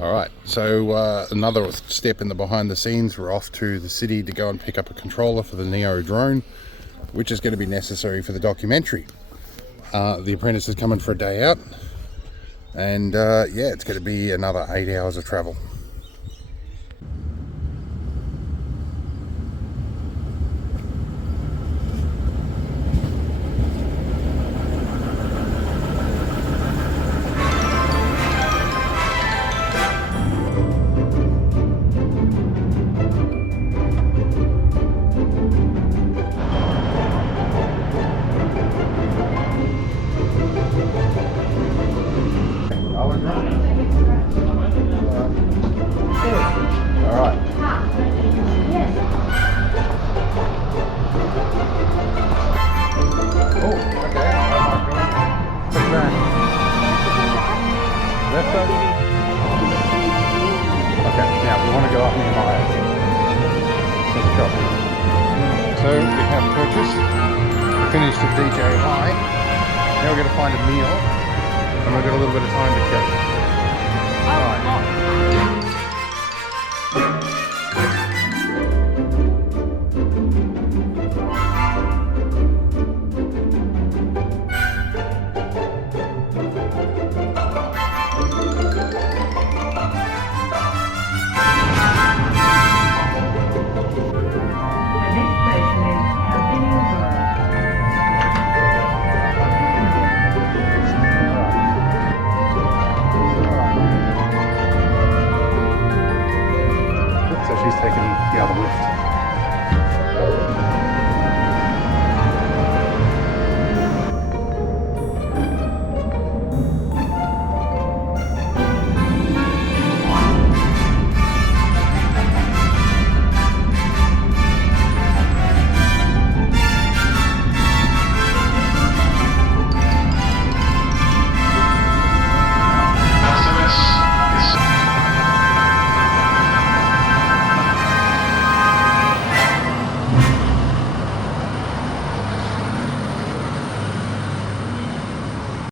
Alright, so another step in the behind the scenes. We're off to the city to go and pick up a controller for the Neo drone, which is going to be necessary for the documentary. The apprentice is coming for a day out, and yeah, it's going to be another 8 hours of travel. So we have purchased, finished the DJI. Now we're going to find a meal, and we've got a little bit of time to kill.